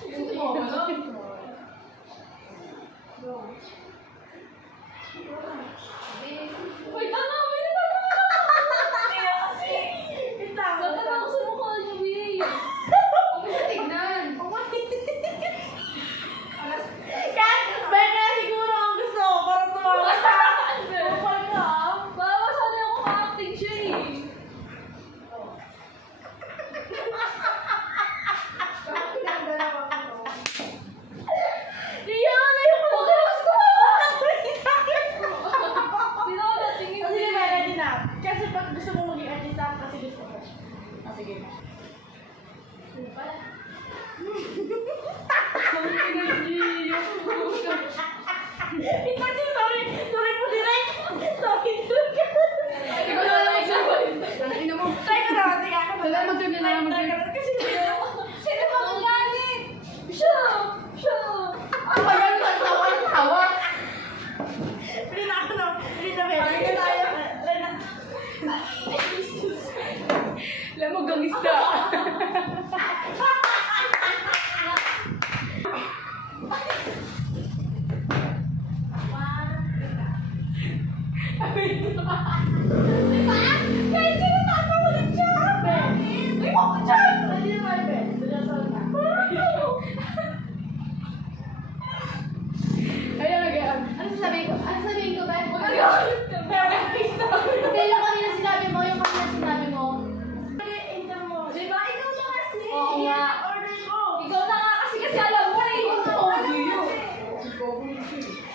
Sino mo? Wala? Wait, tama! Wait, tama! Kaya kasi! Natala ako sa mukha niyo, Bea! Huwag mo siya tignan! Beka siguro ang gusto ko para tumawa ka. Kapal ka! Bawa sana ako ma-acting siya eh! Diyan, ayoko na. Huwag ka na kasi tumawa! Hindi na ako natingin Sige, eh. ready na. Kasi pag gusto mo maging artista, kasi gusto ko. Sige. Sabi ko na hindi. Sorry. Sorry po, direct. Sorry. Ikaw na lang magsabi. Ina mo. Try ko na. Teka, ako Wala, mag-turn na lang, mag-turn. Kasi Sino ba ang galit? Siya! Siya! ako yan, tawa. Pili na ako na. Pili na, Bea. Pili na tayo. Alam mo, gangista. Kahit sino tatawagin siya. Ay, mo ko dyan. Dali na, Bea. Ayan, again. Ano sasabihin ko? Ano sasabihin ko, Bea? Magalit ka. Hindi, yung kanina sinabi mo. Di ba? Ikaw na kasi. Oo nga. Order mo. Ikaw na nga kasi alam mo eh. Oo, yun.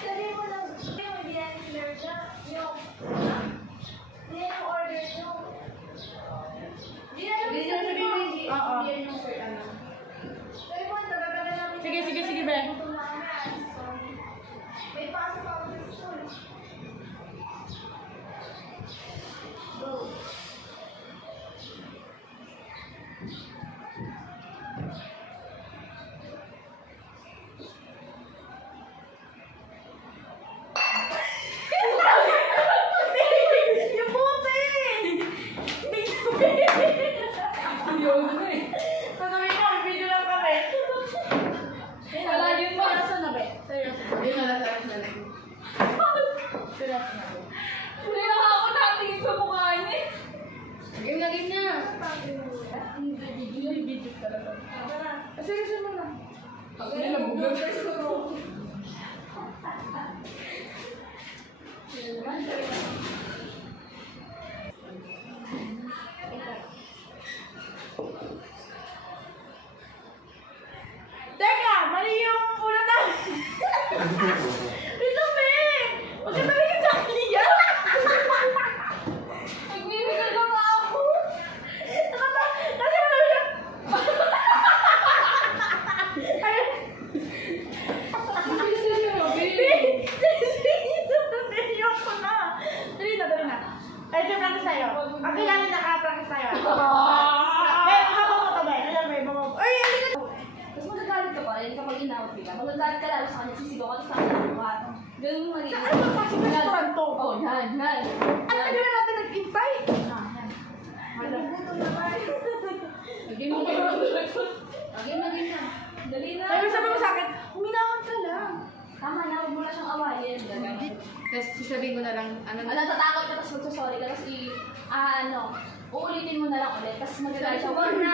Sabi mo lang. Hindi yan sinare siya. Hindi yan yung order nyo. Hindi yan yung sabi mo. Hindi yan yung sir. Sabi mo, nagagawa namin. Sige, be. May pasok ako sa school. Go. Yung puti! Yun na eh. Sasabihin ko, video lang kami. Wala yun ba? Seryoso na, be? Seryoso. Yun na lang. Seryoso na, be? Hindi na nga ako natingin sa mukha niya eh. Game na. Hindi, video talaga. Seryoso mo na. Hindi na bugan. Teka, mali yung ulo na. Ito, be! Huwag ka talaga sa akin yan. Nagbibigay ka nga ako. Kasi mali yung... Bilisan niyo, Bea. Seryoso ko na. Dali na. Ay, ito practice tayo. Ang kailangan naka-practice tayo. Eh, habang mo to, be. Alam mo, ay, Tapos magagalit ka pa, hindi ka mag-inawag bigla. Magagalit ka lalo sa kanya, sisigaw ka, tapos sa kanya mukha. Ganun yung magiging. Ano ba kasi restaurant to? Oh, yan. Ano na gawin natin nag-impay? Game na. Dali na. Sabi mo sa akin, huminahon ka lang. Tama na, huwag mo na siyang awayin. Tapos sasabihin ko na lang, Natatakot ka, tapos magsasorry ka, tapos uulitin mo na lang ulit. Tapos magagalit siya, wag na.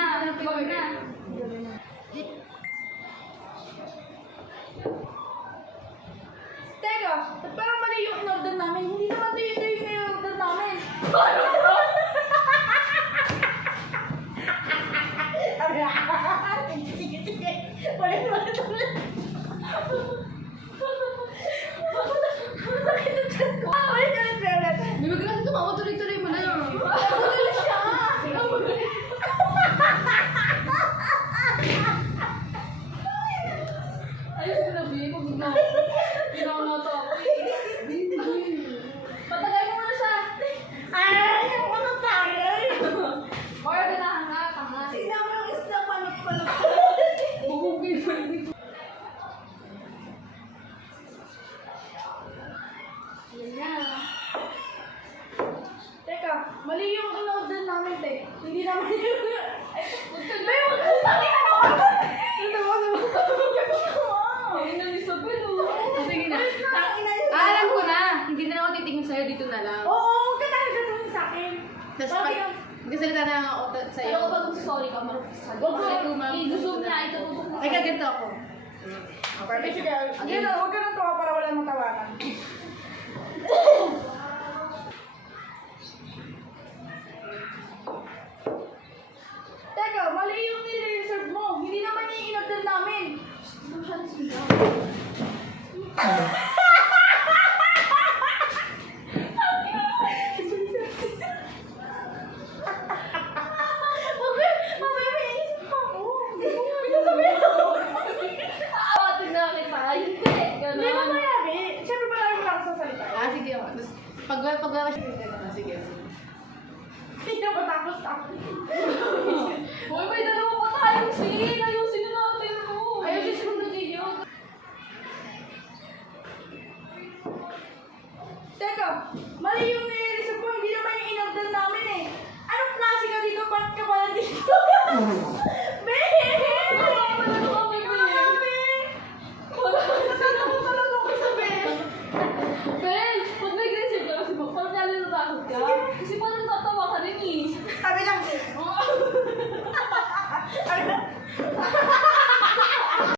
Teka, ba't parang mali yung in-order namin? Hindi naman ito yung in-order namin. Sige. Ulit. Masakit ang chat ko. Ulit. Di ba kasi tumawa, tuloy-tuloy mo na yun. Magalit siya. Ayos ko na, Bea, pag ginawa to ako eh. Patagal mo na siya. Ay, ako na tayo. Or ganahan nga, tanga. Tingnan mo yung isla, palok-palok. Bubugin mo rin. Yan na. Teka, mali yung in-order namin, te. Hindi naman yung... Be, huwag ka sabihin ako! Ay, na Isabel, oh. Sige na. Tangina yun. Alam ko na. Hindi na ako titingin sa'yo. Dito na lang. Oo, huwag ka talaga tumingin sa akin. Tapos Sabi pag ka- magkasalita na lang ako sa'yo. Pero kapag magsasorry ka, marupis Wag mo. I-zoom na, ito. Ay, kaganto ako. Okay, sige. Sige na, huwag ka nang tawa para walang matawanan. Teka, mali yung nire-reserve mo. Hindi naman yung in-order namin. Okay, mamaya may inisip pa ako. Sasabihin ako. Ate na kita. Hindi. Hindi, Ganon. mamaya, be. Siyempre marami mo lang sasalita. Ah, sige ako. Tapos pag wala siya. Ah, sige. Hindi na matapos ako. Uy, may dalawa pa tayong scene. Ayusin na natin to. Ayusin si Kuya Gio. Teka, mali yung nire-reserve mo. Hindi naman yung in-order namin eh. Anong klase ka dito? Ba't ka pala dito? Be!